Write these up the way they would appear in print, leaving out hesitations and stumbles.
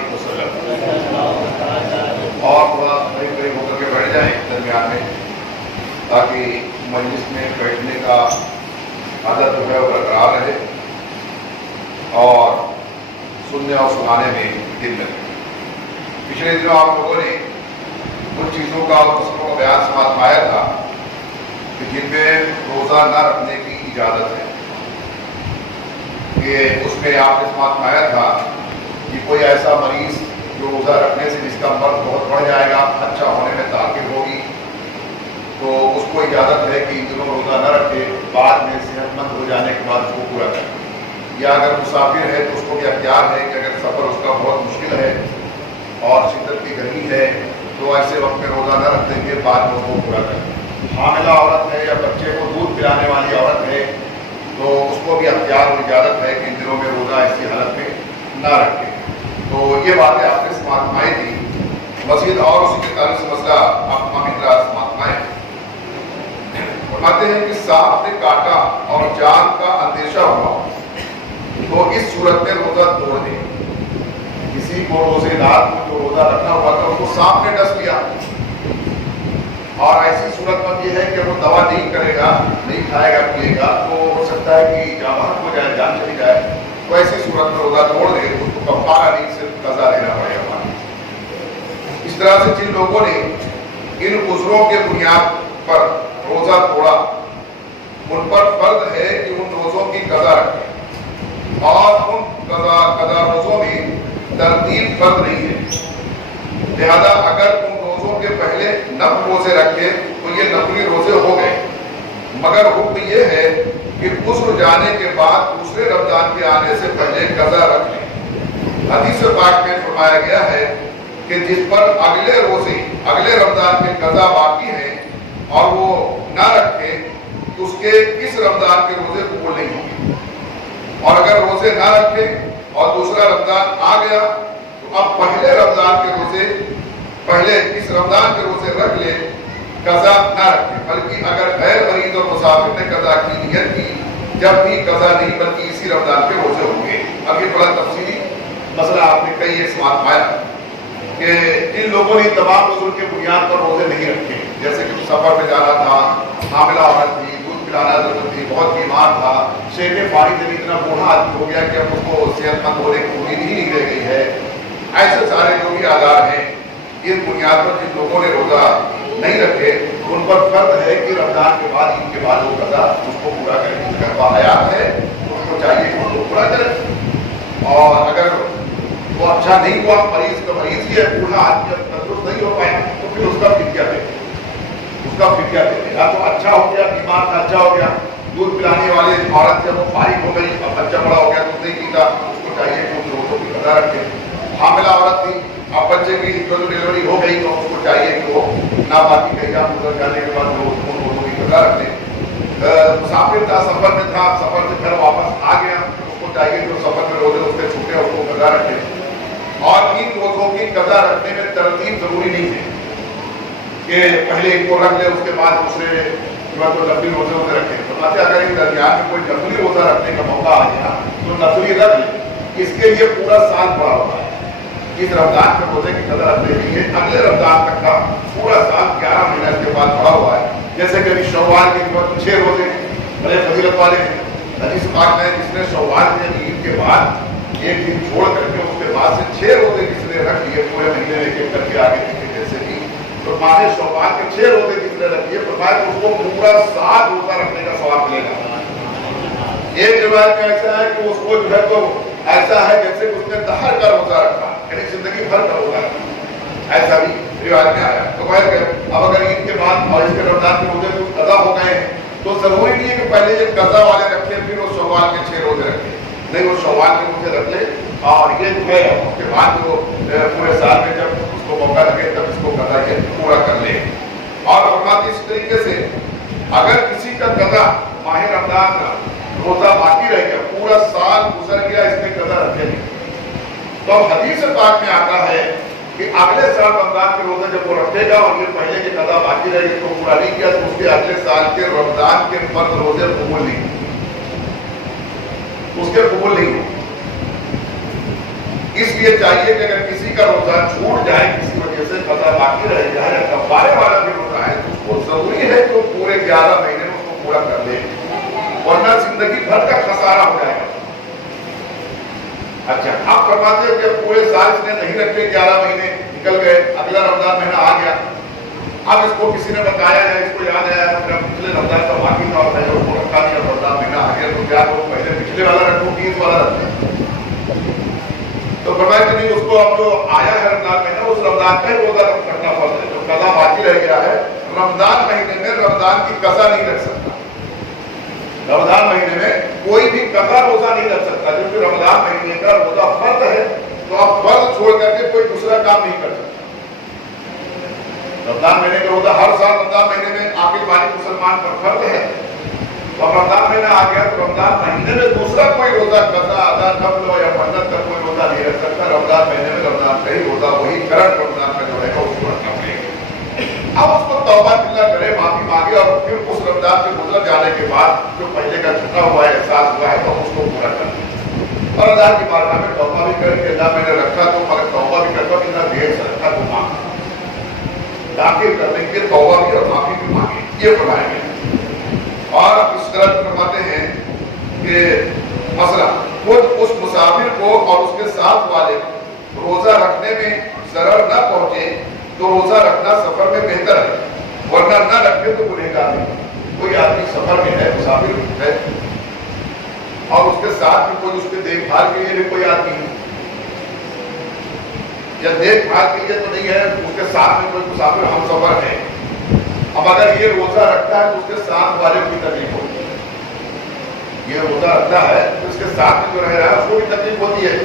علیہ وسلم. اور تھوڑا قریب قریب ہو کر کے بیٹھ جائیں درمیان میں تاکہ مجلس میں بیٹھنے کا عادت جو ہے وہ برقرار رہے اور سننے اور سنانے میں دل لگے. پچھلے دنوں آپ لوگوں نے کچھ چیزوں کا اور قسموں کا بیان سماعت پایا تھا کہ جن میں روزہ نہ رکھنے کی اجازت ہے. کہ اس میں آپ نے سماعت پایا تھا کہ کوئی ایسا مریض جو روزہ رکھنے سے جس کا مرض بہت بڑھ جائے گا، اچھا ہونے میں تاخیر ہوگی، تو اس کو اجازت ہے کہ ان دنوں روزہ نہ رکھے، بعد میں صحت مند ہو جانے کے بعد اس کو پورا کرے. یا اگر مسافر ہے تو اس کو بھی اختیار ہے کہ اگر سفر اس کا بہت مشکل ہے اور شدت کی گرمی ہے تو ایسے وقت میں روزہ نہ رکھتے ہوئے بعد میں اس کو پورا کرے. حاملہ عورت ہے یا بچے کو دودھ پلانے والی عورت ہے تو اس کو بھی اختیار اور اجازت ہے کہ ان دنوں میں روزہ ایسی حالت میں نہ رکھے. تو یہ باتیں آپ نے سماعت پائی تھی. مزید اور اسی کے تعلق سے مسئلہ آپ ممکن سماعت پائیں. فرماتے ہیں کہ سانپ نے کاٹا اور جان کا اندیشہ ہوا تو اس صورت میں روزہ توڑ دے. کسی کو روزے دار کو جو روزہ رکھا ہوا تھا اس کو سانپ نے ڈس لیا اور ایسی صورت میں یہ ہے کہ وہ دوا نہیں کرے گا، نہیں کھائے گا، پیے گا تو ہو سکتا ہے کہ جان ہو جائے، جان چلی جائے. تو ایسی صورت میں روزہ توڑ دے، اس کو کفارہ نہیں صرف قضا دینا پڑے گا. اس طرح سے جن لوگوں نے ان عذروں کے بنیاد پر روزہ توڑا ان پر فرض ہے کہ ان روزوں کی قضا رکھیں اور ان قضا روزوں میں ترتیب فرض نہیں ہے. لہذا اگر ان روزوں کے پہلے نفل روزے رکھے تو یہ نفلی روزے ہو گئے، مگر حکم یہ ہے کہ عذر جانے کے بعد دوسرے رمضان کے آنے سے پہلے قضا رکھ لیں. حدیث پاک میں فرمایا گیا ہے کہ جس پر اگلے رمضان کے قضا باقی ہیں اور وہ نہ رکھے تو اس کے اس رمضان کے روزے قبول نہیں ہوں گے. اور اگر روزے نہ رکھے اور دوسرا رمضان آ گیا تو اب پہلے رمضان کے روزے اس رمضان کے روزے رکھ لے، قضا نہ رکھے. بلکہ اگر غیر مریض اور مسافر نے قضا کی نیت کی جب بھی قضا نہیں بلکہ اسی رمضان کے روزے ہوں گے. اب یہ بڑا تفصیلی مسئلہ آپ نے کئی ایک سماعت پایا کہ جن لوگوں نے تمام عذر کے بنیاد پر روزے نہیں رکھے، جیسے کہ سفر میں جانا تھا، حاملہ عورت تھی، دودھ پلانا ضرورت تھی، بہت بیمار تھا، شیخ فارغ نے اتنا بوڑھا آدمی ہو گیا کہ اب اس کو صحت مند ہونے کی امید ہی نہیں رہ گئی ہے. ایسے سارے جو بھی آزار ہیں ان بنیاد پر جن لوگوں نے روزہ نہیں رکھے ان پر فرض ہے کہ رمضان کے بعد عید کے بعد وہ قضا اس کو پورا کریں. اگر باحیات ہے تو اس کو چاہیے کہ اس کو پورا کریں. اور اگر وہ اچھا نہیں ہوا، مریض کا مریض ہی ہے، بوڑھا آدمی جب تندرست نہیں ہو پائے تو پھر اس کا فدیہ دے دے. یا تو اچھا ہو گیا، بیمار تھا اچھا ہو گیا، دودھ پلانے والی عورت جب وہ فارغ ہو گئی، اب بچہ بڑا ہو گیا دودھ نہیں پیتا، اس کو چاہیے کہ ان روزوں کی قضا رکھے. حاملہ عورت تھی، اب بچے کی ڈلیوری ہو گئی تو اس کو چاہیے کہ وہ ناپاکی کا حجاب گزر جانے کے بعد وہ ان روزوں کی قضا رکھ لے. مسافر تھا، سفر میں تھا، سفر سے گھر واپس آ گیا، اس کو چاہیے کہ سفر میں روزے اس کے چھوٹے اس کو قضا رکھے. اور ان روزوں کی قضا رکھنے میں ترتیب ضروری نہیں ہے کہ پہلے ان کو رکھ لے اس کے بعد دوسرے جو ہے تو نفلی روزے رکھے. فرماتے اگر ان درمیان میں کوئی نفلی روزہ رکھنے کا موقع آ گیا تو نفلی رکھ لے. اس کے لیے پورا سال پڑا ہوتا ہے. اس رمضان کے روزے کی قضا رکھنے کے لیے اگلے رمضان تک کا پورا سال 11 مہینہ کے بعد پڑا ہوا ہے. جیسے کہ شوال کے 6 روزے بڑے فضیلت والے ہیں. حدیث پاک میں جس نے شوال کے عید کے بعد ایک دن چھوڑ کر کے اس کے بعد سے 6 روزے جس نے رکھ لیے پورے مہینے میں ایک کر کے آگے پیچھے جیسے بھی تو ماہ شوال کے 6 روزے جس نے رکھ لیے فرمایا تو اس کو پورا 7 روزہ رکھنے کا ثواب ملے گا. ایک روایت میں ایسا ہے کہ اس کو جو ہے تو ایسا ہے جیسے اس نے دہر کا روزہ رکھا، یعنی زندگی بھر کا روزہ رکھا. ایسا بھی روایت میں آیا. تو اب اگر عید کے بعد اور اس کے رمضان کے روزے کچھ قضا ہو گئے ہیں تو ضروری نہیں ہے کہ پہلے یہ قضا والے رکھے پھر وہ شوال کے 6 روزے رکھے. نہیں، وہ شوال کے روزے رکھ لے اور یہ جو ہے اس کے بعد وہ پورے سال میں جب اس کو موقع لگے تب اس کو قضا یہ پورا کر لے. اور فرماتے اس طریقے سے اگر کسی کا قضا ماہ رمضان کا روزہ باقی رہ گیا، پورا سال گزر گیا، اس نے قضا رکھے نہیں، تو اب حدیث پاک میں آتا ہے کہ اگلے سال رمضان کے روزے جب وہ رکھے گا اور یہ پہلے کی قضا باقی رہے اس کو پورا نہیں کیا تو اس کے اگلے سال کے رمضان کے فرض روزے قبول نہیں، اس کے قبول نہیں. اس لیے چاہیے کہ اگر کسی کا روزہ چھوٹ جائے کسی وجہ سے قضا باقی رہ جائے یا کفارے والا بھی روزہ ہے تو اس کو ضروری ہے کہ پورے 11 مہینے میں اس کو پورا کر لے، ورنہ زندگی بھر کا خسارہ ہو جائے گا۔ اچھا، آپ فرماتے ہیں کہ پورے سال اس نے نہیں رکھے، 11 مہینے نکل گئے، اگلا رمضان مہینہ آ گیا، اب اس کو کسی نے بتایا یا اس کو یاد آیا میرا پچھلے رمضان کا باقی تھا اور میں نے اس کو رکھا نہیں، رمضان مہینہ آ گیا تو کیا وہ پہلے پچھلے والا رکھوں 30 والا رکھوں؟ تو فرمایا کہ نہیں، اس کو اب جو آیا ہے رمضان مہینہ اس رمضان کا ہی روزہ رکھنا فرض ہے، جو قضا باقی رہ گیا ہے رمضان مہینے میں رمضان کی قضا نہیں رکھ سکتا، رمضان مہینے میں کوئی بھی قضا روزہ نہیں رکھ سکتا، کیونکہ رمضان مہینے کا روزہ فرض ہے تو آپ فرض چھوڑ کر کے کوئی دوسرا کام نہیں کر سکتا۔ رمضان مہینے کا روزہ ہر سال رمضان مہینے میں عاقل بالغ مسلمان پر فرض ہے، تو اب رمضان مہینہ آ گیا تو رمضان مہینے میں دوسرا کوئی روزہ قضا ادا نفل یا منت کا کوئی روزہ نہیں رکھ سکتا، رمضان مہینے میں رمضان کا ہی روزہ وہی کرنٹ رمضان کا جو ہے اس کو رکھنا پڑے گا۔ اب اس کو توبہ باللہ کرے، معافی مانگے اور پھر اس رمضان سے گزر جانے کے بعد جو پہلے کا چھٹا ہوا ہے احساس ہوا ہے تو اس کو پورا کرنا اور اللہ کی بارگاہ میں توبہ بھی کر کے اللہ میں نے رکھا تو مگر توبہ بھی کرتا اتنا دیر سے رکھا تو مانگ داخل کرنے کے توبہ بھی اور معافی بھی مانگے، یہ فرمایا گیا۔ اور اس طرح فرماتے ہیں کہ مسئلہ خود اس مسافر کو اور اس کے ساتھ والے روزہ رکھنے میں ضرر نہ پہنچے تو روزہ رکھنا سفر میں بہتر ہے، ورنہ نہ رکھے تو گنہگار نہیں۔ کوئی آدمی سفر میں ہے، مسافر ہے اور اس کے ساتھ بھی کوئی اس کے دیکھ بھال کے لیے بھی کوئی آدمی ہے یا دیکھ بھال کے لیے تو نہیں ہے، اس کے ساتھ میں کوئی مسافر ہم سفر ہے، اب اگر یہ روزہ رکھتا ہے تو اس کے ساتھ والے کو بھی تکلیف ہوتی ہے، یہ روزہ رکھتا ہے تو اس کے ساتھ میں جو رہ رہا ہے اس کو بھی تکلیف ہوتی ہے،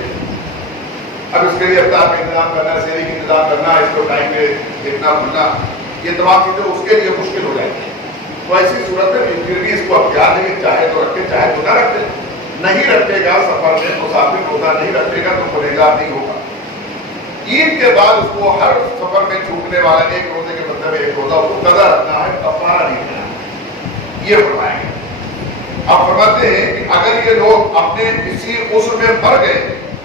اب اس کے لیے افطار کا انتظام کرنا، سحری کا انتظام کرنا، اس کو ٹائم پہ دیکھنا بھولنا، یہ تمام چیزیں اس کے لیے مشکل ہو جاتی ہیں۔ تو ایسی صورت میں پھر بھی اس کو اختیار نہیں، چاہے تو رکھے چاہے تو نہ رکھے، نہیں رکھے گا سفر میں مسافر روزہ نہیں رکھے گا تو گنہگار نہیں ہوگا۔ عید کے بعد اس کو ہر سفر میں چھوٹنے والا ایک روزے کے بدلے میں ایک روزہ اس کو قضا رکھنا ہے، کفارہ نہیں دینا ہے، یہ فرمائیں گے۔ اب فرماتے ہیں کہ اگر یہ لوگ اپنے کسی عذر میں مر گئے،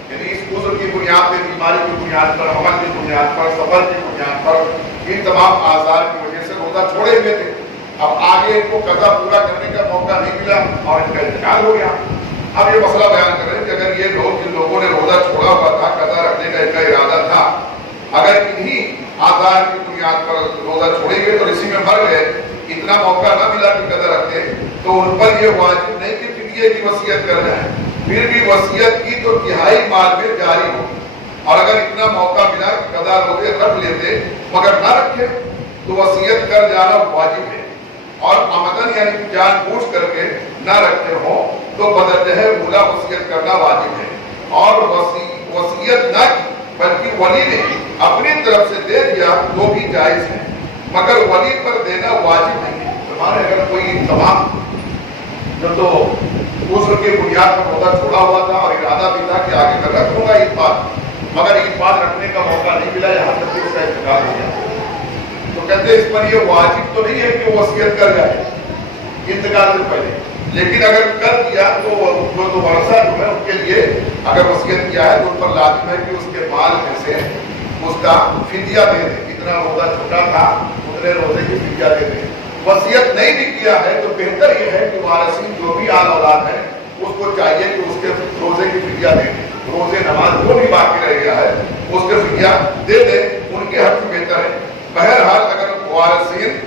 یعنی اس عذر کی بنیاد پہ، بیماری کی بنیاد پر، حمل کی بنیاد پر، سفر کی بنیاد پر، ان تمام آثار کی وجہ سے روزہ چھوڑے ہوئے تھے، اب آگے ان کو قضا پورا کرنے کا موقع نہیں ملا اور ان کا انتقال ہو گیا۔ اب یہ مسئلہ بیان کر رہے ہیں کہ اگر یہ لوگ جن لوگوں نے روزہ چھوڑا ہوا تھا، قضا رکھنے کا ان کا ارادہ تھا، اگر انہی آثار کی بنیاد پر روزہ چھوڑے گئے تو اسی میں مر گئے، اتنا موقع نہ ملا کہ قضا رکھے، تو ان پر یہ واجب نہیں کہ فدیے کی وصیت کر جائیں، پھر بھی وصیت کی تو تہائی مال میں جاری ہو، اور اگر اتنا موقع ملا کہ قضا روزے رکھ لیتے مگر نہ رکھے تو وصیت کر جانا واجب ہے، اور عمدن یعنی جان بوجھ کر کے نہ رکھتے ہوں تو بدرجہ اولا وصیت کرنا واجب ہے، اور وصیت نہ کی بلکہ ولی نے اپنی طرف سے دے دیا تو بھی جائز ہے، مگر ولی پر دینا واجب نہیں ہے۔ تمہارے اگر کوئی تمام جو تو عذر کی بنیاد پر روزہ چھوڑا ہوا تھا اور ارادہ بھی تھا کہ آگے میں رکھ لوں گا عید بات، مگر عید بات رکھنے کا موقع نہیں ملا، یہاں تک کہ اس کا انتقال ہو گیا، تو کہتے ہیں اس پر یہ واجب تو نہیں ہے کہ وہ وصیت کر جائے انتقال سے پہلے، لیکن اگر کر دیا تو جو ورثہ جو ہے ان کے لیے اگر وصیت کیا ہے تو ان پر لازم ہے کہ اس کے مال میں سے اس کا فدیہ دے دیں، جتنا روزہ چھوٹا تھا اتنے روزے کی فدیہ دے دیں۔ وصیت نہیں بھی کیا ہے تو بہتر یہ ہے کہ وارثین جو بھی آل اولاد ہے اس کو چاہیے کہ اس کے روزے کی فدیہ دے دیں، روزے نماز جو بھی باقی رہ گیا ہے اس کے فدیہ دے دیں، ان کے حق میں بہتر ہے۔ بہرحال اگر وارثین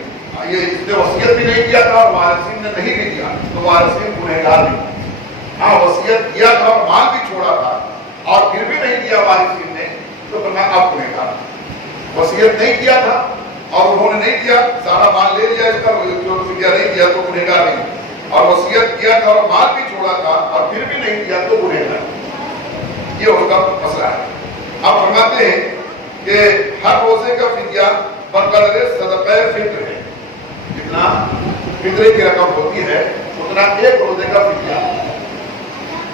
یہ اس نے وصیت بھی نہیں کیا تھا اور وارثین نے نہیں بھی دیا تو وارثین گنہگار نہیں، ہاں وصیت کیا تھا اور مال بھی چھوڑا تھا اور پھر بھی نہیں دیا وارثین نے تو فرمایا اب گنہگار، وصیت نہیں کیا تھا اور انہوں نے نہیں دیا، سارا مال لے لیا، اس کا جو فدیہ نہیں دیا تو گنہگار نہیں، اور وصیت کیا تھا اور مال بھی چھوڑا تھا اور پھر بھی نہیں دیا تو گنہگار، یہ اس کا مسئلہ ہے۔ اب فرماتے ہیں کہ ہر روزے کا فدیہ بقدر صدقہ فطر ہے، جتنا فطرے کی رقم ہوتی ہے اتنا ایک روزے کا فدیہ،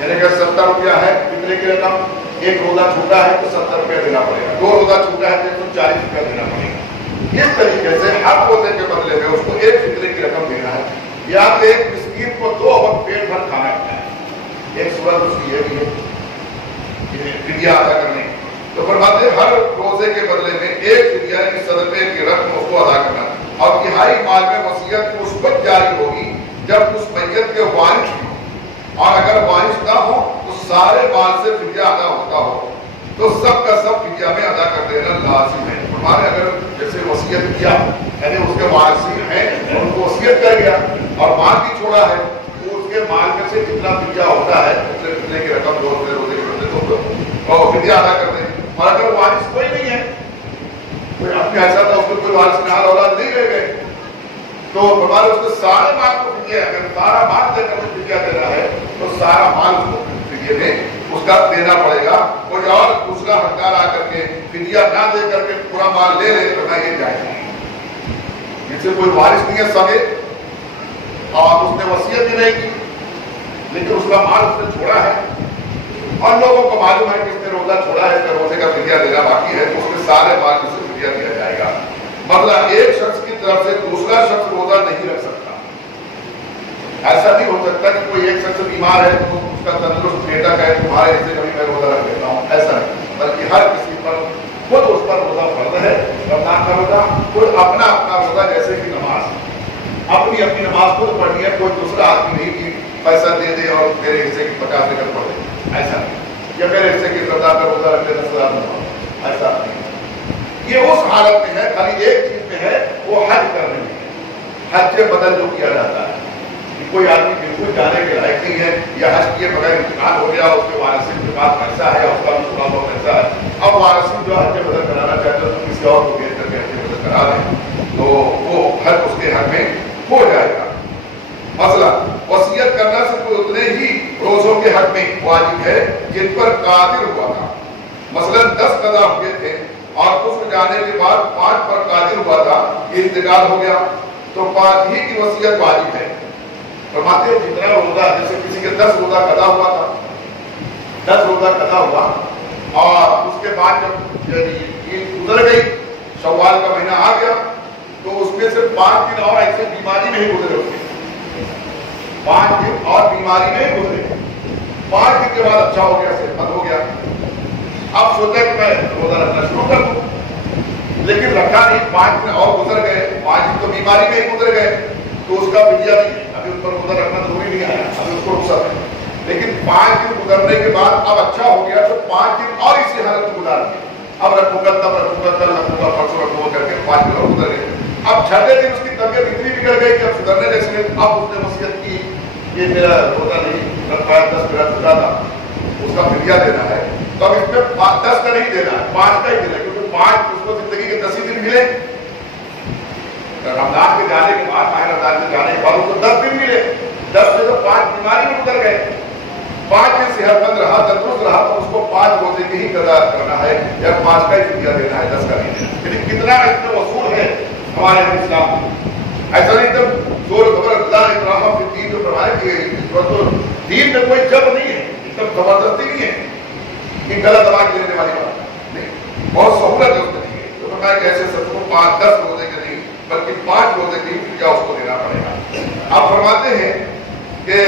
یعنی کہ 70 روپیہ ہے فطرے کی رقم، ایک روزہ چھوٹا ہے تو 70 روپیہ دینا پڑے گا، 2 روزہ چھوٹا ہے تو 140 روپیہ دینا پڑے گا۔ اس طریقے سے ہر روزے کے بدلے میں اس کو ایک فطرے کی رقم دینا ہے، یا تو ایک مسکین کو 2 وقت پیٹ بھر کھانا کھلانا ہے، ایک صورت اس کی یہ بھی ہے فدیہ ادا کرنے. تو فرماتے ہیں ہر روزے کے بدلے میں ایک فدیہ یعنی صدقے کی رقم اس کو ادا کرنا. اور تہائی مال میں وصیت اس وقت جاری ہوگی جب اس میت کے وارث ہوں, اور اگر وارث نہ ہو تو سارے مال سے فدیہ ادا ہوتا ہو تو سب کا سب فدیہ میں ادا کر دینا لازم ہے. ہمارے اگر جیسے وصیت کیا یعنی اس کے وارثین ہیں ان کو وصیت کر گیا اور مال بھی چھوڑا ہے تو اس کے مال میں سے جتنا فدیہ ہوتا ہے اتنے کی رقم جو روزے کے بدلے تو فدیہ ادا کر دیں. اور اگر وارث کوئی نہیں ہے, کوئی اپنے ایسا تھا اس کو کوئی وارث نال اولاد نہیں رہ گئے تو ہمارے اس کو سارے مال کو فدیہ, اگر سارا مال دے کر فدیہ دینا ہے تو سارا مال اس کو فدیہ میں اس کا دینا پڑے گا. کوئی اور دوسرا حقدار آ کر کے فدیہ نہ دے کر کے پورا مال لے لے تو نہ یہ جائز نہیں. جس سے کوئی وارث نہیں ہے سگے اور اس نے وصیت بھی نہیں کی لیکن اس کا مال اس نے چھوڑا ہے اور لوگوں کو معلوم ہے کہ اس نے روزہ چھوڑا ہے تو روزے کا فدیہ دینا باقی ہے تو اس کے سارے مال میں سے فدیہ دیا جائے گا. مطلب ایک شخص کی طرف سے دوسرا شخص روزہ نہیں رکھ سکتا. ایسا نہیں ہو سکتا کہ کوئی ایک شخص بیمار ہے تو اس کا تندرست بیٹا کہے تمہارے حصے کا بھی میں روزہ رکھ لیتا ہوں, ایسا نہیں. بلکہ ہر کسی پر خود اس پر روزہ فرض ہے. رمضان کا روزہ خود اپنا اپنا روزہ, جیسے کہ نماز اپنی اپنی نماز خود پڑھنی ہے. کوئی دوسرا آدمی نہیں کہ پیسہ دے دے اور میرے حصے کی 50 ٹکٹ پڑھ دے, ایسا نہیں. یا میرے حصے کی سردار کا روزہ رکھ لے 10,000 میں, ایسا نہیں. یہ اس حالت میں ہے, خالی ایک چیز میں ہے, وہ حج کرنے میں ہے. حج کے بدل جو کیا جاتا ہے کہ کوئی آدمی بالکل جانے کے لائق نہیں ہے یا حج کیے بغیر انتقال ہو گیا, اس کے وارثین کے پاس پیسہ ہے یا اس کا بھی تھوڑا بہت پیسہ ہے, اب وارثین جو حج کے بدل کرانا چاہتے ہیں تو کسی اور کو بھیج کر کے حج کے بدل کرا دیں تو وہ حج اس کے حق میں ہو جائے گا. مسئلہ وصیت کرنا صرف اتنے ہی روزوں کے حق میں واجب ہے جن پر قادر ہوا تھا. مثلا 10 قضا ہوئے تھے اور کفر جانے کے بعد 5 پر قادر ہوا تھا, یہ انتقال ہو گیا تو 5 ہی کی وصیت واجب ہے. فرماتے ہیں جتنا روزہ, جیسے کسی کے 10 روزہ قضا ہوا تھا, 10 روزہ قضا ہوا اور اس کے بعد جب عید گزر گئی, شوال کا مہینہ آ گیا تو اس میں سے 5 دن اور ایسے بیماری میں ہی گزرے ہوتے, 5 دن اور بیماری میں ہی گزرے. 5 دن کے بعد اچھا ہو گیا, صحت ہو گیا, اب سوچا کہ میں روزہ رکھنا شروع کر دوں, لیکن رکھا نہیں. 5 دن اور گزر گئے, 5 دن تو بیماری میں ہی گزر گئے تو اس کا فدیہ نہیں ہے. ابھی اس پر روزہ رکھنا ضروری نہیں آیا, ابھی اس کو رخصت ہے. لیکن 5 دن گزرنے کے بعد اب اچھا ہو گیا تو 5 دن اور اسی حالت میں گزار دیا. اب رکھوں گا, تب رکھوں گا, کل رکھوں گا, پرسوں رکھوں گا کر کے 5 دن اور گزر گئے. اب 6 دن اس کی طبیعت اتنی بگڑ گئی کہ اب سدھرنے جیسے, اب اس نے وصیت کی یہ میرا روزہ نہیں رکھ پایا, 10 میرا چھوٹا تھا, اس کا فدیہ دینا ہے. تو اب اس میں 10 کا نہیں دینا ہے, 5 کا ہی دینا ہے, کیونکہ 5 اس کو زندگی کے 10 ہی دن ملے. رمضان کے جانے کے بعد, ماہ رمضان کے جانے کے بعد اس کو 10 دن ملے. 10 میں تو 5 بیماری میں گزر گئے, 5 دن صحت مند رہا, تندرست رہا تو اس کو 5 روزے کی ہی قضا کرنا ہے یا 5 کا ہی فدیہ دینا ہے, 10 کا نہیں دینا. لیکن کتنا اس میں وصول ہے ہمارے اسلام میں. ایسا نہیں تب زور خبر اللہ اکراہ فی الدین جو فرمایا کہ اس وقت تو دین میں کوئی جبر نہیں ہے, ایک دم زبردستی نہیں ہے کہ غلط دبا کے لینے والی بات نہیں, بہت سہولت ہے اس میں دی گئی. تو فرمایا کہ ایسے سب کو 5-10 روزے کے نہیں بلکہ 5 روزے کی فدیہ اس کو دینا پڑے گا. آپ فرماتے ہیں کہ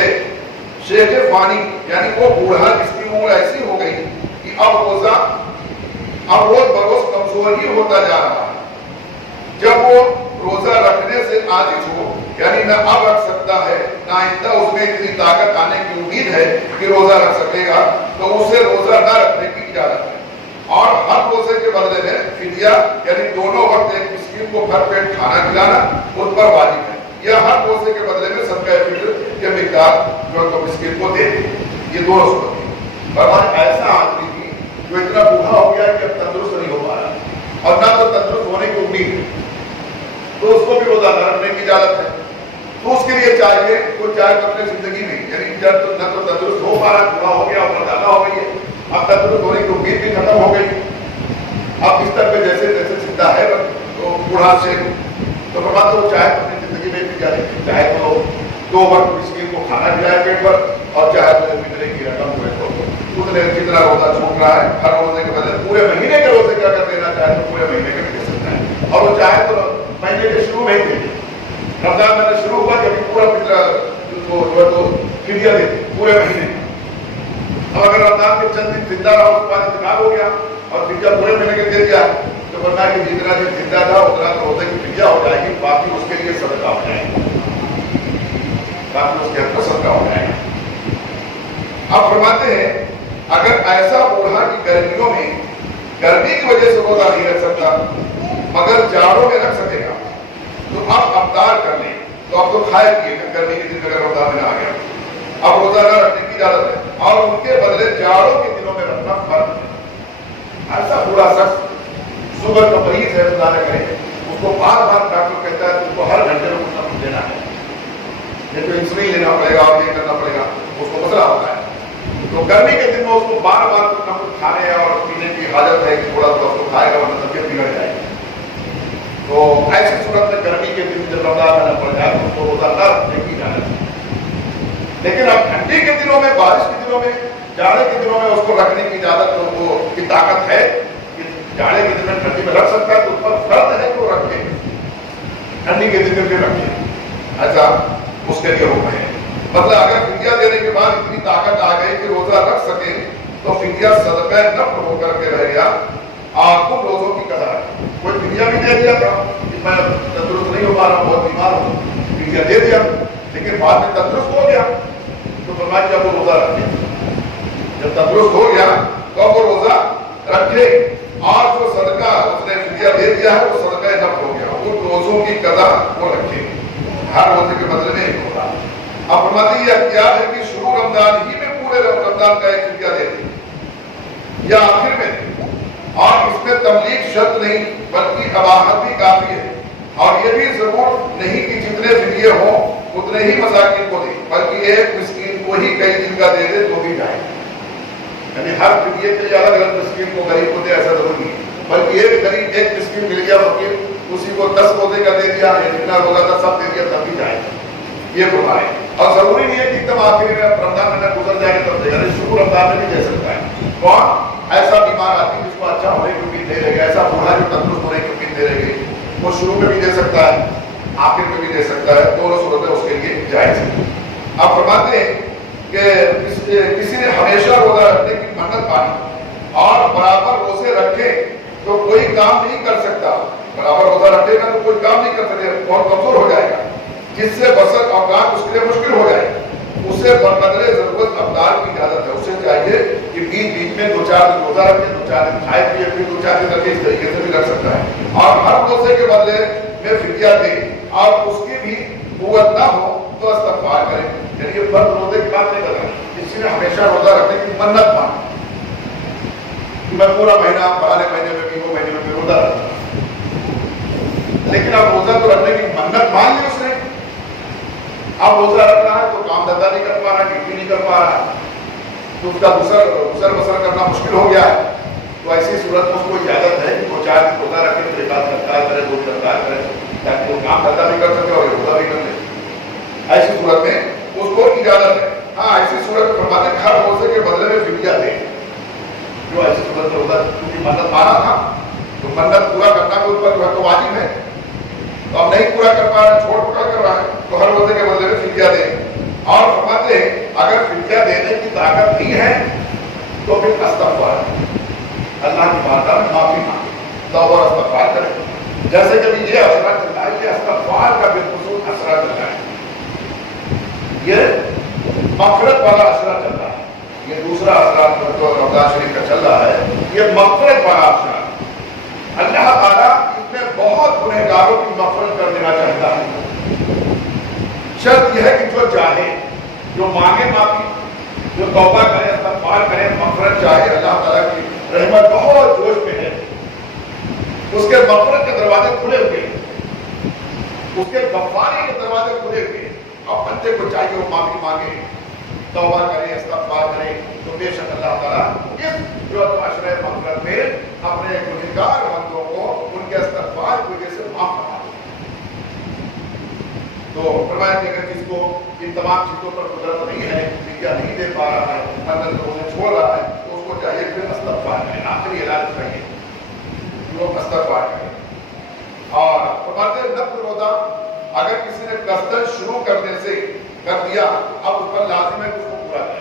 شیخ فانی یعنی وہ بوڑھا جس کی عمر ایسی ہو گئی کہ اب روزہ اب روز بروز کمزور ہی ہوتا جا رہا ہے. جب وہ روزہ رکھنے سے عاجز ہو یعنی نہ اب رکھ سکتا ہے نہ آئندہ اس میں اتنی طاقت آنے کی امید ہے کہ روزہ رکھ سکے گا تو اسے روزہ نہ رکھنے کی اجازت ہے. اور ہر روزے کے بدلے میں فدیہ یعنی دونوں وقت ایک مسکین کو بھر پیٹ کھانا کھلانا اس پر واجب ہے, یا ہر روزے کے بدلے میں صدقہ فطر کے مقدار جو مسکین کو دے دے. یہ دونوں صورت ہے. اور ایسا آدمی بھی جو اتنا بوڑھا ہو گیا کہ اب تندرست نہیں ہو پا رہا اور نہ تو تندرست ہونے کی امید ہے تو اس کو بھی روزہ نہ رکھنے کی اجازت ہے. تو اس کے لیے چاہیے وہ چاہے تو اپنے زندگی میں یعنی جب نہ تو تندرست ہو پا رہا, بوڑھا ہو گیا اور مردانہ ہو گئی ہے, اب تندرست ہونے کی امید بھی ختم ہو گئی, اب بستر پہ جیسے جیسے زندہ ہے تو بوڑھا سے تو فرماتے وہ چاہے اپنی زندگی میں بھی جانے چاہے تو 2 وقت مسکین کو کھانا کھلائے پیٹ پر اور چاہے تو فطرے کی رقم ہوئے تو اتنے جتنا روزہ چھوٹ رہا ہے ہر روزے کے بدلے پورے مہینے کے روزے کا اگر دینا چاہے تو پورے مہینے کے بھی دے سکتا ہے. اور وہ چاہے تو مہینے کے شروع میں ہی دے, رمضان میں شروع ہوا کہ پورا فطرہ تو فدیہ دے پورے مہینے. اب اگر رمضان کے چند دن زندہ رہا اس کے بعد انتقال ہو گیا اور فدیہ پورے مہینے کے دے دیا تو فرمایا کہ جتنا دن زندہ تھا اتنا تو روزے کی فدیہ ہو جائے گی، باقی اس کے لیے صدقہ ہو جائے گا، باقی اس کے حق میں صدقہ ہو جائے گا۔ اب فرماتے ہیں اگر ایسا بوڑھا کہ گرمیوں میں گرمی کی وجہ سے روزہ نہیں رکھ سکتا مگر جاڑوں میں رکھ سکے گا تو اب افطار کر لیں، تو اب تو کھائے پیے گرمی کے دن اگر رمضان میں آ گیا اب روزہ نہ رکھنے کی اجازت ہے، اور ان کے بدلے جاڑوں کے دنوں میں رکھنا فرض ہے۔ ایسا بوڑھا شخص شوگر کا مریض ہے، خدا نہ کرے، اس کو بار بار ڈاکٹر کہتا ہے تم کو ہر گھنٹے میں کچھ نہ کچھ دینا ہے، یہ تو انسولین لینا پڑے گا اور یہ کرنا پڑے گا، اس کو مسئلہ ہوتا ہے۔ تو گرمی کے دن میں اس کو بار بار کچھ نہ کچھ کھانے اور پینے کی حاجت ہے کہ تھوڑا سا اس کو کھائے گا ورنہ طبیعت بگڑ جائے گی۔ تو ایسی صورت میں گرمی کے دن جب رمضان میں نہ پڑ جائے تو اس کو روزہ نہ رکھنے کی اجازت ہے۔ لیکن اب ٹھنڈی کے دنوں میں، بارش کے دنوں میں، جاڑے کے دنوں میں اس کو رکھنے کی اجازت وہ کی طاقت ہے کہ جاڑے کے دن میں ٹھنڈی میں رکھ سکتا ہے تو اس پر فرض ہے کہ وہ رکھے، ٹھنڈی کے دن میں بھی رکھے، ایسا اس کے لیے حکم ہے۔ مطلب اگر فدیہ دینے کے بعد اتنی طاقت آ گئی کہ روزہ رکھ سکے تو فدیہ صدقہ نفل ہو کر کے رہ گیا، آپ کو روزوں کی قضا ہے۔ کوئی فدیہ بھی دے دیا تھا کہ میں تندرست نہیں ہو پا رہا، بہت بیمار ہوں، فدیہ دے دیا لیکن بعد میں تندرست ہو گیا تو فرمایا کہ اب وہ روزہ رکھے، جب تندرست ہو گیا تو اب وہ روزہ رکھے، اور جو صدقہ اس نے فدیہ دے دیا ہے وہ صدقہ نفل ہو گیا، ان روزوں کی قضا وہ رکھے، ہر روزے کے بدلے میں ایک ہوگا۔ اب فرماتے ہیں یہ اختیار ہے کہ شروع رمضان ہی میں پورے رمضان کا ایک فدیہ دے دیں یا آخر میں دیں، اور اس میں تملیغ شرط نہیں بلکہ اباحت بھی کافی ہے، اور یہ بھی ضرور نہیں کہ جتنے فدیے ہوں اتنے ہی مساکین کو دیں بلکہ ایک مسکین کو ہی کئی دن کا دے دے تو بھی جائے، یعنی ہر فدیے کے لیے الگ الگ مسکین کو غریب کو دے ایسا ضروری نہیں، بلکہ ایک غریب ایک مسکین مل گیا فقیر اسی کو 10 روزے کا دے دیا یا جتنا روزہ تھا سب دے دیا تب بھی جائے، یہ فرمائے۔ اور ضروری نہیں ہے کہ ایک دم آخری میں رمضان مہینہ گزر جائے گا تب دے گا، شروع رمضان میں بھی دے سکتا ہے۔ کون ایسا بیمار آدمی جس کو اچھا ہونے کی امید نہیں رہے گا، ایسا بوڑھا جو تندرست ہونے کی امید نہیں رہے گی، وہ شروع میں بھی دے سکتا ہے آخر میں بھی دے سکتا ہے، دونوں صورتیں اس کے لیے جائز ہیں۔ آپ فرماتے ہیں کہ کسی نے ہمیشہ روزہ رکھنے کی منت پانی اور برابر روزے رکھے تو کوئی کام نہیں کر سکتا، برابر روزہ رکھے گا تو کوئی کام نہیں کر سکے، بہت کمزور ہو جائے گا، جس سے بسر اوقات اس کے لیے مشکل ہو جائے، اسے بقدر ضرورت افطار کی اجازت ہے، اسے چاہیے کہ بیچ بیچ میں 2-4 دن روزہ رکھے، 2-4 دن کھائے پیے، پھر 2-4 دن رکھے، اس طریقے سے بھی رکھ سکتا ہے، اور ہر روزے کے بدلے میں فدیہ دے اور اس کی بھی قوت نہ ہو تو استغفار کرے، یعنی یہ فرض روزے کی بات نہیں کر رہا، کسی نے ہمیشہ روزہ رکھنے کی منت مانی کہ میں پورا مہینہ پرانے مہینے میں بھی وہ مہینے میں بھی روزہ رکھتا، لیکن اب روزہ تو رکھنے کی منت مان لی اس نے، اب روزہ رکھ رہا ہے تو کام دھندا نہیں کر پا رہا، ڈیوٹی نہیں کر پا رہا، تو اس کا گزر بسر کرنا مشکل ہو گیا ہے، تو ایسی صورت میں اس کو اجازت ہے کہ 2-4 دن روزہ رکھے، پھر ایک آدھ کرتا کرے، 2 کرتا کرے، تاکہ وہ کام دھندا بھی کر سکے اور روزہ بھی کر لے، ایسی صورت میں اس کو اجازت ہے۔ ہاں ایسی صورت میں فرماتے ہیں ہر روزے کے بدلے میں فدیہ دے، جو ایسی صورت میں روزہ کیونکہ منت مانا تھا تو منت پورا کرنا بھی اس پر جو ہے تو واجب ہے، تو اب نہیں پورا کر پا رہا ہے، چھوڑ پکڑ کر رہا ہے، تو ہر روزے کے بدلے میں فدیہ دے، اور فرماتے ہیں اگر فدیہ دینے کی طاقت نہیں ہے تو پھر استغفار اللہ کی بارگاہ میں معافی مانگے، توبہ اور استغفار کرے، جیسے کہ یہ اثرات چل رہا ہے، یہ استغفار کا بالخصوص اثرات چل رہا ہے، یہ مغفرت والا اثرات چل رہا ہے، یہ دوسرا اثرات جو رمضان شریف کا چل رہا ہے یہ مغفرت والا اثرات، اللہ تعالیٰ اس میں بہت گنہگاروں کی مغفرت کر دینا چاہتا ہے، شرط یہ ہے کہ جو چاہے، جو مانگے معافی، جو توبہ کرے، استغفار کرے، مغفرت چاہے، اللہ تعالیٰ کی رحمت بہت جوش میں ہے، اس کے مغفرت کے دروازے کھلے ہوئے، اس کے غفاری کے دروازے کھلے ہوئے، اب بندے کو چاہیے وہ معافی مانگے، توبہ کرے، استغفار کرے، تو بے شک اللہ تعالیٰ اس جو عشرہ مغفرت میں اپنے گنہگار بندوں کو ان کے استغفار کی وجہ سے معاف کرا دے۔ تو فرمایا کہ اگر جس کو ان تمام چیزوں پر قدرت نہیں ہے، فدیہ نہیں دے پا رہا ہے، مندر لوگوں نے چھوڑ رہا ہے، تو اس کو چاہیے کہ استغفار کرے، آخری علاج چاہیے لوگ استغفار کریں۔ اور فرماتے ہیں نفل روزہ اگر کسی نے قصدن شروع کرنے سے کر دیا، اب اس پر لازم ہے کہ اس کو پورا کرے،